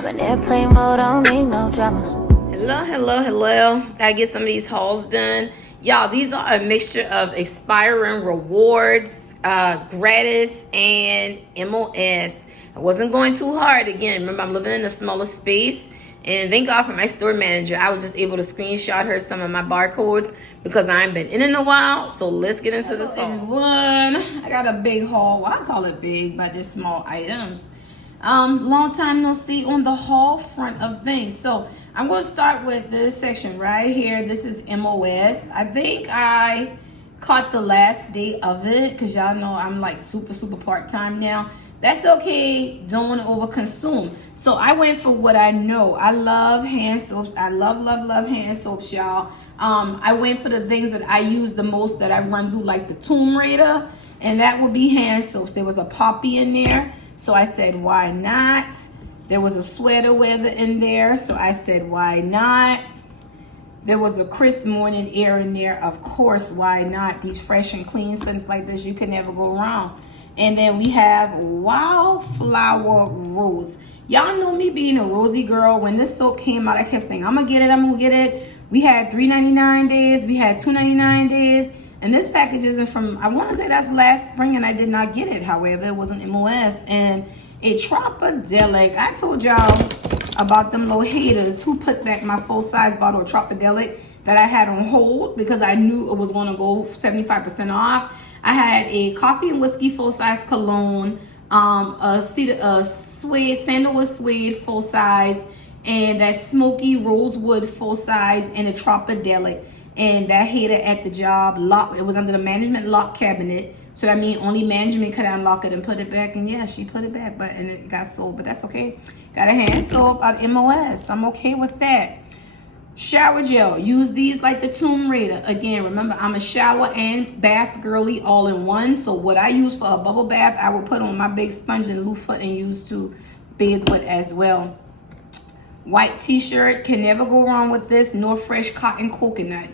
I'm in airplane mode, I don't need no drama. Hello. Gotta get some of these hauls done. Y'all, these are a mixture of expiring rewards, gratis, and MOS. I wasn't going too hard. Again, remember, I'm living in a smaller space. And thank God for my store manager. I was just able to screenshot her some of my barcodes because I ain't been in a while. So let's get into this haul. Everyone, I got a big haul. Well, I call it big, but they're small items. Long time no see on the haul front of things. So I'm going to start with this section right here. This is MOS. I think I caught the last day of it because y'all know I'm like super part-time now. That's okay. Don't want to overconsume. So I went for what I know. I love hand soaps. I love hand soaps, y'all. I went for the things that I use the most, that I run through, like the Tomb Raider, and that would be hand soaps. There was a poppy in there, so I said, why not? There was a sweater weather in there, so I said, why not? There was a crisp morning air in there, of course, why not? These fresh and clean scents like this, you can never go wrong. And then we have Wallflower Rose. Y'all know me being a rosy girl. When this soap came out, I kept saying, I'm gonna get it. We had $3.99 days, we had $2.99 days, and this package isn't from, I wanna say that's last spring, and I did not get it. However, it was an MOS, and a Tropidelic. I told y'all about them little haters who put back my full-size bottle of Tropidelic that I had on hold because I knew it was gonna go 75% off. I had a coffee and whiskey full-size cologne, a sandalwood suede full-size, and that smoky rosewood full-size, and a Tropidelic. And that hater at the job, it was under the management lock cabinet. So that means only management could unlock it and put it back. And yeah, she put it back, and it got sold, but that's okay. Got a hand soap out MOS. I'm okay with that. Shower gel. Use these like the Tomb Raider. Again, remember, I'm a shower and bath girly all in one. So what I use for a bubble bath, I will put on my big sponge and loofah and use to bathe with as well. White t-shirt. Can never go wrong with this. North Fresh Cotton Coconut.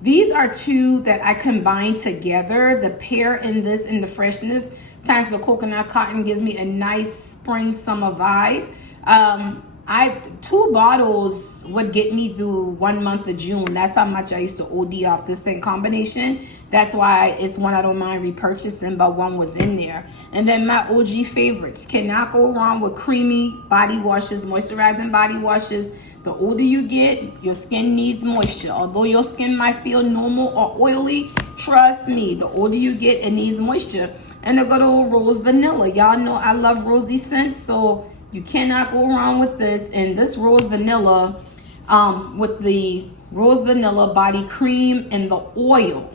These are two that I combine together. The pear in this and the freshness times the coconut cotton gives me a nice spring summer vibe. Two bottles would get me through 1 month of June. That's how much I used to OD off this thing combination. That's why it's one I don't mind repurchasing, but one was in there. And then my OG favorites. Cannot go wrong with creamy body washes, moisturizing body washes. The older you get, your skin needs moisture. Although your skin might feel normal or oily, trust me, the older you get, it needs moisture. And the good old rose vanilla. Y'all know I love rosy scents, so you cannot go wrong with this. And this rose vanilla, with the rose vanilla body cream and the oil.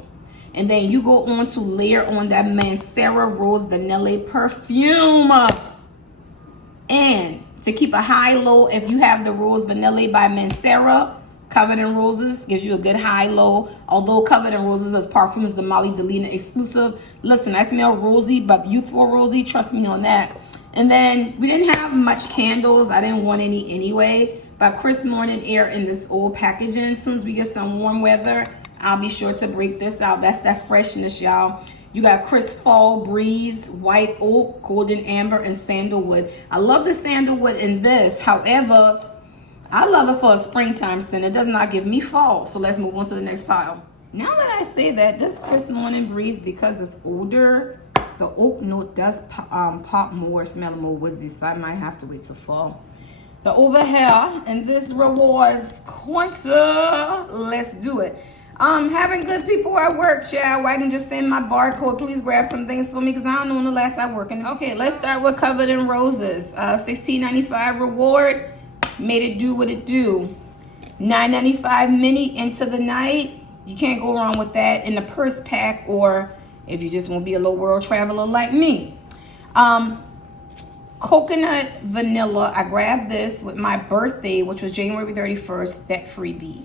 And then you go on to layer on that Mancera rose vanilla perfume. And to keep a high-low, if you have the Rose Vanilla by Mancera, Covered in Roses, gives you a good high-low. Although Covered in Roses is perfumes, the Molly Delina exclusive. Listen, I smell rosy, but youthful rosy, trust me on that. And then we didn't have much candles. I didn't want any anyway. But crisp morning air in this old packaging. As soon as we get some warm weather, I'll be sure to break this out. That's that freshness, y'all. You got crisp fall breeze, white oak, golden amber, and sandalwood. I love the sandalwood in this. However, I love it for a springtime scent. It does not give me fall. So let's move on to the next pile. Now that I say that, this crisp morning breeze, because it's older, the oak note does pop more, smell more woodsy. So I might have to wait till fall. The over here, and this rewards corner. Let's do it. Having good people at work, child, where I can just send my barcode. Please grab some things for me because I don't know when the last I work. Okay, let's start with Covered in Roses. $16.95 reward. Made it do what it do. $9.95 mini into the night. You can't go wrong with that in the purse pack, or if you just want to be a little world traveler like me. Coconut vanilla. I grabbed this with my birthday, which was January 31st, that freebie.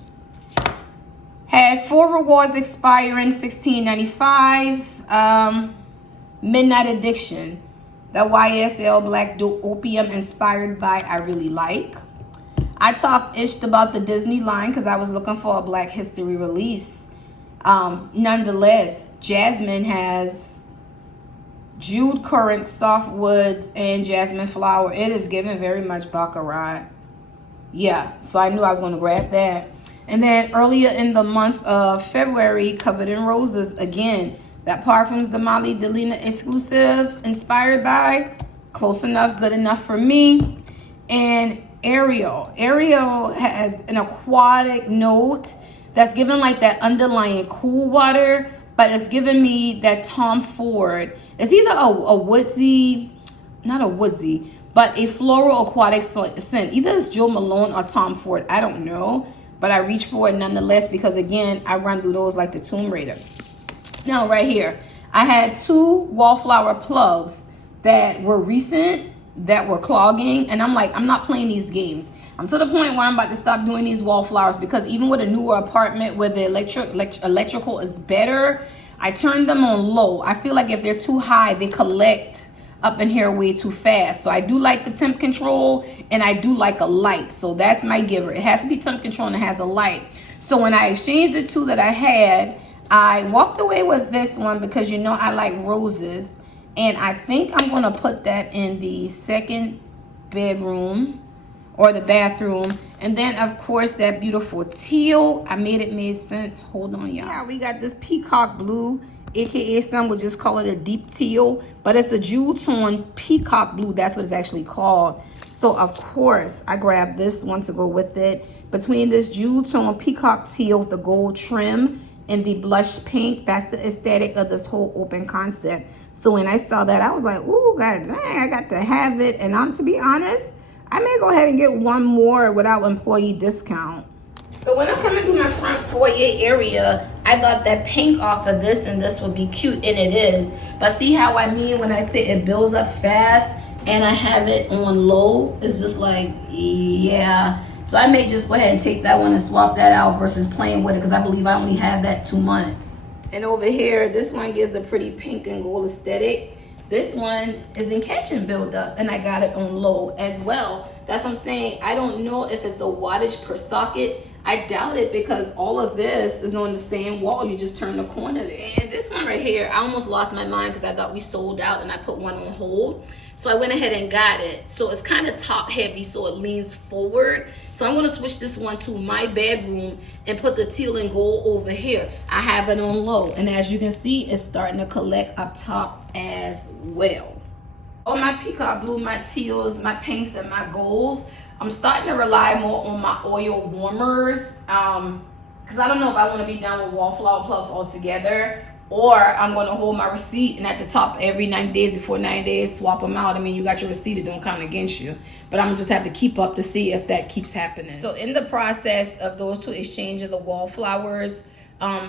Had 4 rewards expiring, $16.95. Midnight Addiction. The YSL Black Dope Opium inspired by I really like. I talked ish about the Disney line because I was looking for a Black History release. Nonetheless, Jasmine has Jeweled Currant, Soft Woods, and Jasmine Flower. It is giving very much Baccarat. Yeah, so I knew I was going to grab that. And then earlier in the month of February, Covered in Roses. Again, that Parfums de Mali Delina exclusive, inspired by, close enough, good enough for me. And Ariel. Ariel has an aquatic note that's giving like that underlying cool water, but it's giving me that Tom Ford. It's either a woodsy, not a woodsy, but a floral aquatic scent. Either it's Joe Malone or Tom Ford. I don't know, but I reach for it nonetheless because, again, I run through those like the Tomb Raider. Now, right here, I had 2 Wallflower plugs that were recent, that were clogging, and I'm like, I'm not playing these games. I'm to the point where I'm about to stop doing these Wallflowers because even with a newer apartment where the electrical is better, I turned them on low. I feel like if they're too high, they collect up in here way too fast. So I do like the temp control, and I do like a light. So that's my giver. It has to be temp control and it has a light. So when I exchanged the 2 that I had, I walked away with this one because, you know, I like roses. And I think I'm going to put that in the second bedroom or the bathroom. And then, of course, that beautiful teal. I made it make sense. Hold on, y'all. Yeah, we got this peacock blue, aka some would just call it a deep teal, but it's a jewel tone peacock blue. That's what it's actually called. So, of course, I grabbed this one to go with it. Between this jewel tone peacock teal with the gold trim and the blush pink, that's the aesthetic of this whole open concept. So when I saw that, I was like, ooh, god dang, I got to have it. And to be honest, I may go ahead and get one more without employee discount. So when I'm coming through my front foyer area, I thought that pink off of this and this would be cute, and it is. But see how I mean when I say it builds up fast and I have it on low? It's just like, yeah. So I may just go ahead and take that one and swap that out versus playing with it because I believe I only have that 2 months. And over here, this one gives a pretty pink and gold aesthetic. This one is in catch and build up, and I got it on low as well. That's what I'm saying. I don't know if it's a wattage per socket. I doubt it because all of this is on the same wall. You just turn the corner there. And this one right here, I almost lost my mind because I thought we sold out and I put one on hold. So I went ahead and got it. So it's kind of top heavy, so it leans forward. So I'm going to switch this one to my bedroom and put the teal and gold over here. I have it on low. And as you can see, it's starting to collect up top as well. On my peacock blue, my teals, my pinks, and my golds, I'm starting to rely more on my oil warmers. Because I don't know if I want to be done with Wallflower plugs altogether. Or I'm going to hold my receipt and at the top every 90 days, before 90 days, swap them out. I mean, you got your receipt, it don't count against you. But I'm going to just have to keep up to see if that keeps happening. So in the process of those 2 exchanging the Wallflowers,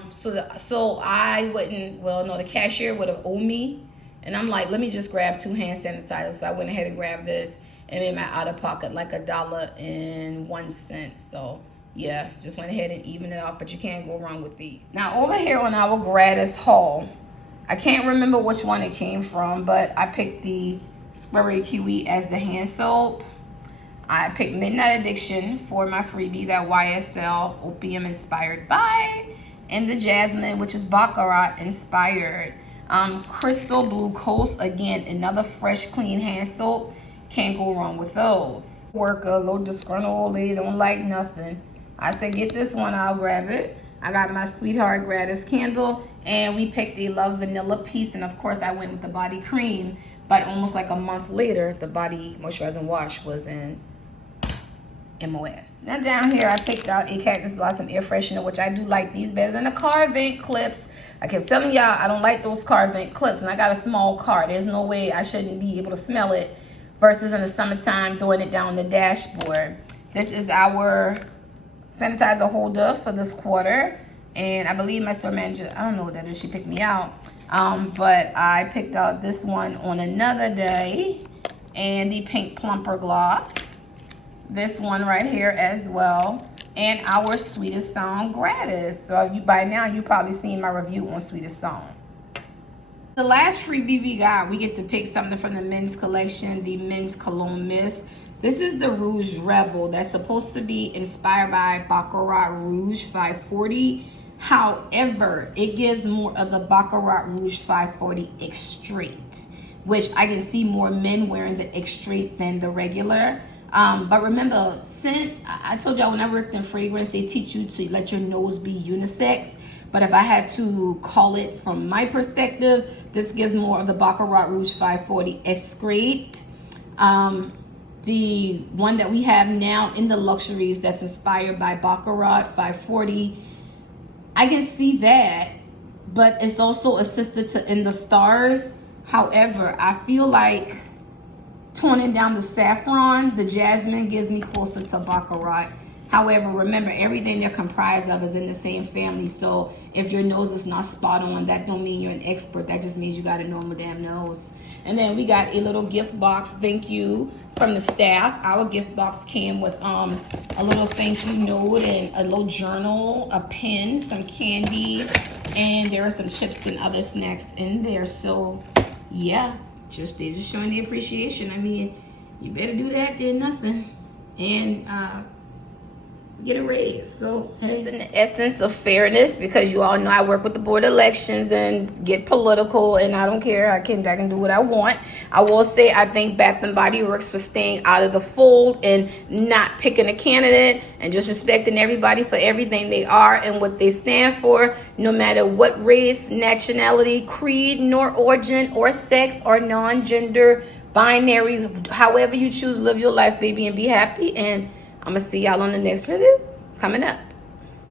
so I wouldn't, well, no, the cashier would have owed me. And I'm like, let me just grab 2 hand sanitizers. So I went ahead and grabbed this and made my out of pocket like $1.01. So yeah, just went ahead and evened it off, but you can't go wrong with these. Now over here on our Gratis haul, I can't remember which one it came from, but I picked the Strawberry Kiwi as the hand soap. I picked Midnight Addiction for my freebie, that YSL Opium inspired by, and the Jasmine, which is Baccarat inspired. Crystal Blue Coast, again, another fresh, clean hand soap. Can't go wrong with those. Worker, low disgruntled old lady, don't like nothing. I said, get this one, I'll grab it. I got my Sweetheart Gratis candle, and we picked a Love Vanilla piece, and of course I went with the body cream, but almost like a month later, the body moisturizing wash was in MOS. Now down here, I picked out a Cactus Blossom air freshener, which I do like these better than the car vent clips. I kept telling y'all I don't like those car vent clips, and I got a small car. There's no way I shouldn't be able to smell it versus in the summertime throwing it down the dashboard. This is our sanitizer holder for this quarter, and I believe my store manager, I don't know what that is, she picked me out, but I picked out this one on another day, and the Pink Plumper Gloss, this one right here as well, and our Sweetest Song Gratis. So you by now you probably seen my review on Sweetest Song. The last freebie we got, we get to pick something from the men's collection, the men's cologne mist. This is the Rouge Rebel that's supposed to be inspired by Baccarat Rouge 540. However, it gives more of the Baccarat Rouge 540 extrait. which I can see more men wearing the X-Straight than the regular. But remember, scent, I told y'all when I worked in fragrance, they teach you to let your nose be unisex. But if I had to call it from my perspective, this gives more of the Baccarat Rouge 540 X-Straight. The one that we have now in the luxuries that's inspired by Baccarat 540, I can see that, but it's also assisted to In the Stars. However, I feel like toning down the saffron, the jasmine gives me closer to Baccarat. However, remember, everything they're comprised of is in the same family. So if your nose is not spot on, that don't mean you're an expert. That just means you got a normal damn nose. And then we got a little gift box, thank you, from the staff. Our gift box came with a little thank you note and a little journal, a pen, some candy, and there are some chips and other snacks in there. So yeah, they're just showing the appreciation. I mean, you better do that than nothing. And get a raise. So hey. It's an essence of fairness, because you all know I work with the board of elections and get political, and I don't care. I can do what I want. I will say I thank Bath and Body Works for staying out of the fold and not picking a candidate and just respecting everybody for everything they are and what they stand for, no matter what race, nationality, creed, nor origin, or sex, or non-gender, binary, however you choose, live your life, baby, and be happy. And I'm going to see y'all on the next video coming up.